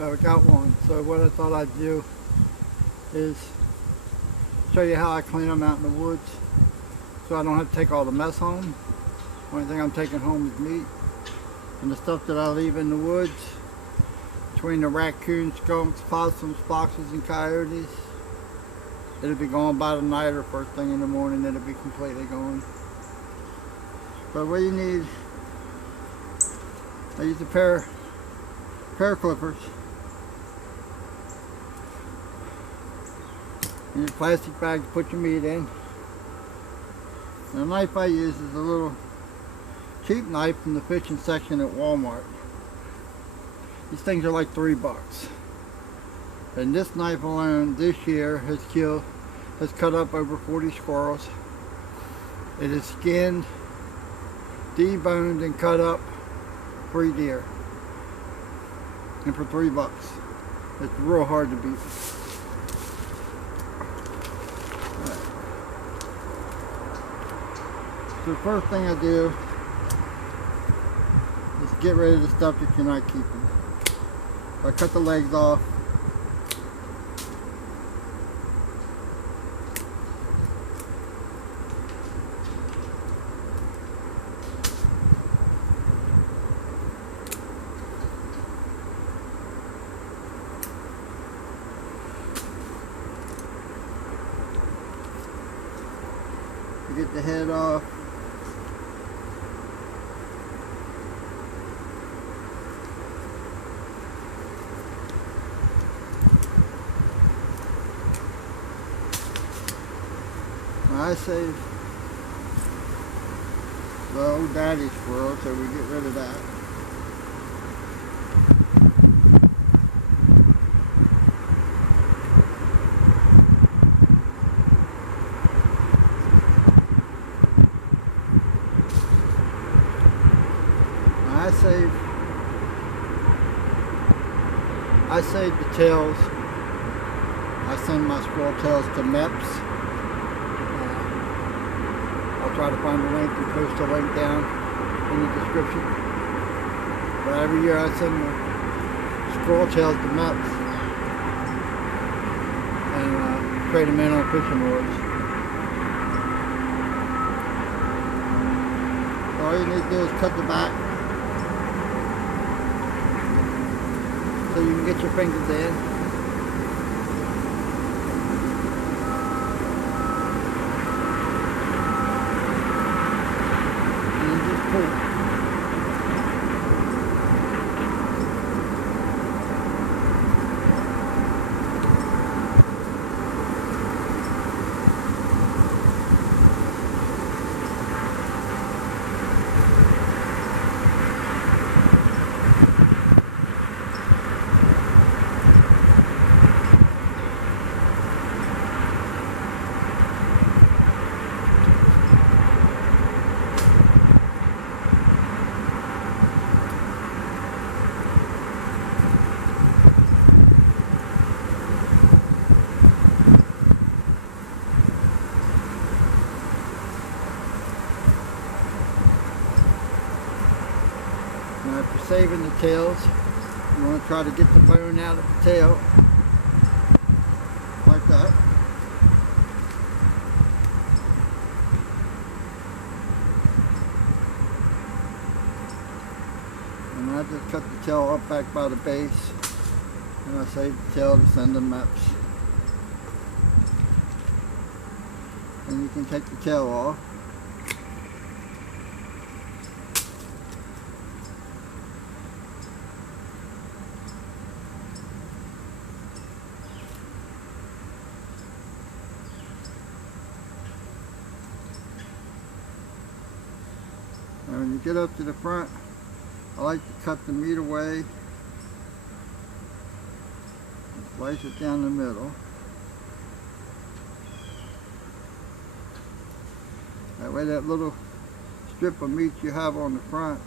I got one. So what I thought I'd do is show you how I clean them out in the woods, so I don't have to take all the mess home. Only thing I'm taking home is meat and the stuff that I leave in the woods between the raccoons, skunks, possums, foxes, and coyotes. It'll be gone by the night or first thing in the morning. It'll be completely gone. But what you need, I use a pair of clippers. And a plastic bag to put your meat in. And the knife I use is a little cheap knife from the fishing section at Walmart. These things are like $3. And this knife alone this year has cut up over 40 squirrels. It has skinned, deboned, and cut up 3 deer. And for $3. It's real hard to beat. Right. So the first thing I do is get rid of the stuff that you're not keeping. I cut the legs off. Get the head off. I saved the old daddy squirrel, so we get rid of that. I saved the tails. I send my squirrel tails to Mepps. I'll try to find a link and post a link down in the description. But every year I send my squirrel tails to Mepps and trade them in on fishing rods. So all you need to do is cut the back so you can get your fingers in. Now after saving the tails, you want to try to get the bone out of the tail, like that. And I just cut the tail up back by the base, and I save the tail to send to Mepps. And you can take the tail off. And when you get up to the front, I like to cut the meat away and slice it down the middle. That way that little strip of meat you have on the front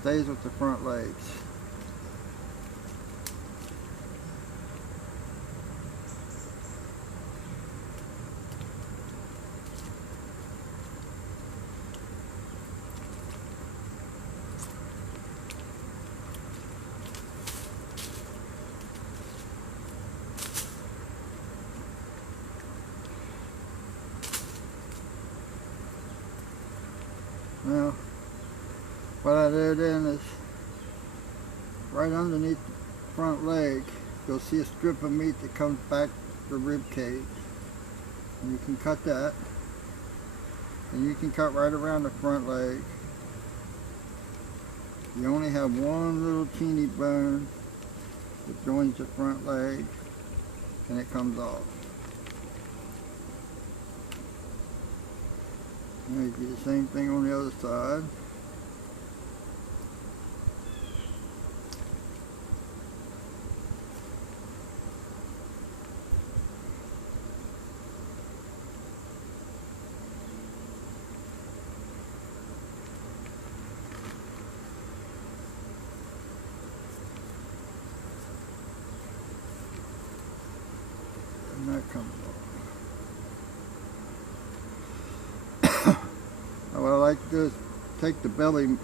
stays with the front legs. Now, what I do then is right underneath the front leg, you'll see a strip of meat that comes back to the rib cage. And you can cut that. And you can cut right around the front leg. You only have one little teeny bone that joins the front leg, and it comes off. Now you do the same thing on the other side. And that comes off. What I like to do is take the belly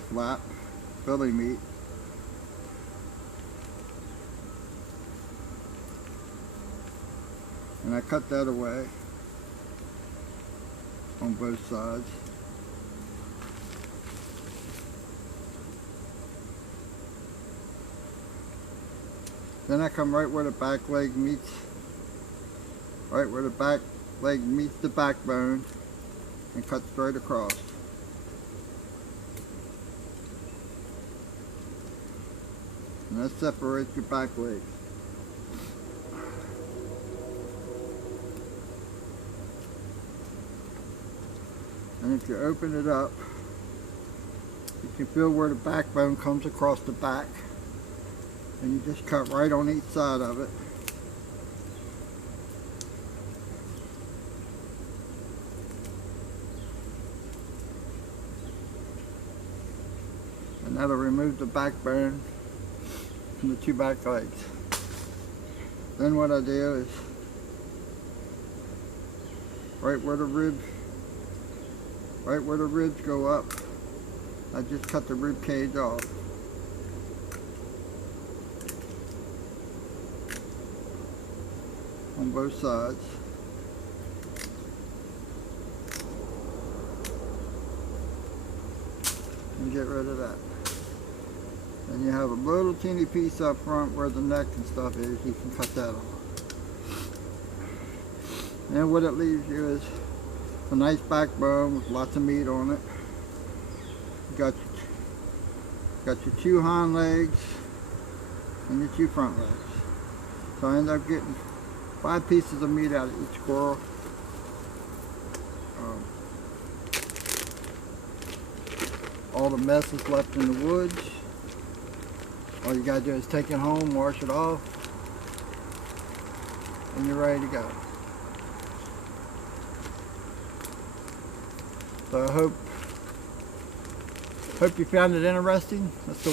flap, belly meat, and I cut that away on both sides. Then I come right where the back leg meets, right where the back leg meets the backbone, and cut straight across. And that separates your back leg. And if you open it up, you can feel where the backbone comes across the back. And you just cut right on each side of it. And that'll remove the backbone from the two back legs. Then what I do is, right where the ribs go up, I just cut the rib cage off. On both sides. And get rid of that. And you have a little teeny piece up front where the neck and stuff is. You can cut that off. And what it leaves you is a nice backbone with lots of meat on it. You got your two hind legs and your two front legs. So I end up getting 5 pieces of meat out of each squirrel. All the mess is left in the woods. All you gotta do is take it home, wash it off, and you're ready to go. So I hope you found it interesting. That's the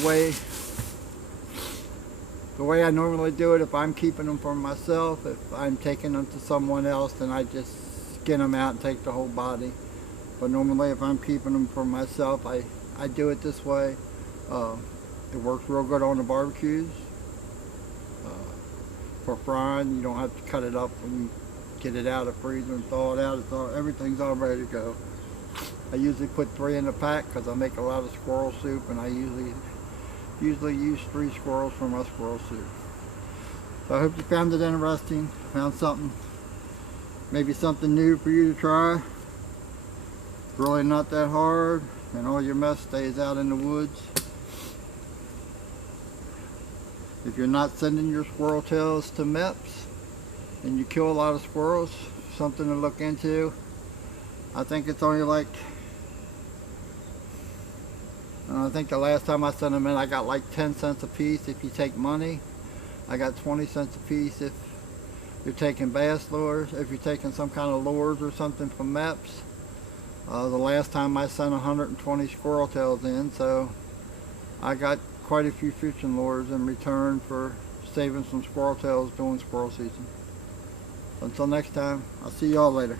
way I normally do it. If I'm keeping them for myself, if I'm taking them to someone else, then I just skin them out and take the whole body. But normally if I'm keeping them for myself, I do it this way. It works real good on the barbecues. For frying, you don't have to cut it up when you get it out of the freezer and thaw it out. Everything's all ready to go. I usually put 3 in the pack because I make a lot of squirrel soup, and I usually use 3 squirrels for my squirrel soup. So I hope you found it interesting, found something, maybe something new for you to try. It's really not that hard, and all your mess stays out in the woods. If you're not sending your squirrel tails to Mepps and you kill a lot of squirrels, something to look into. I think it's only like, I think the last time I sent them in, I got like 10 cents a piece if you take money. I got 20 cents a piece if you're taking bass lures, if you're taking some kind of lures or something from Mepps. The last time I sent 120 squirrel tails in, so I got quite a few fishing lures in return for saving some squirrel tails during squirrel season. Until next time, I'll see y'all later.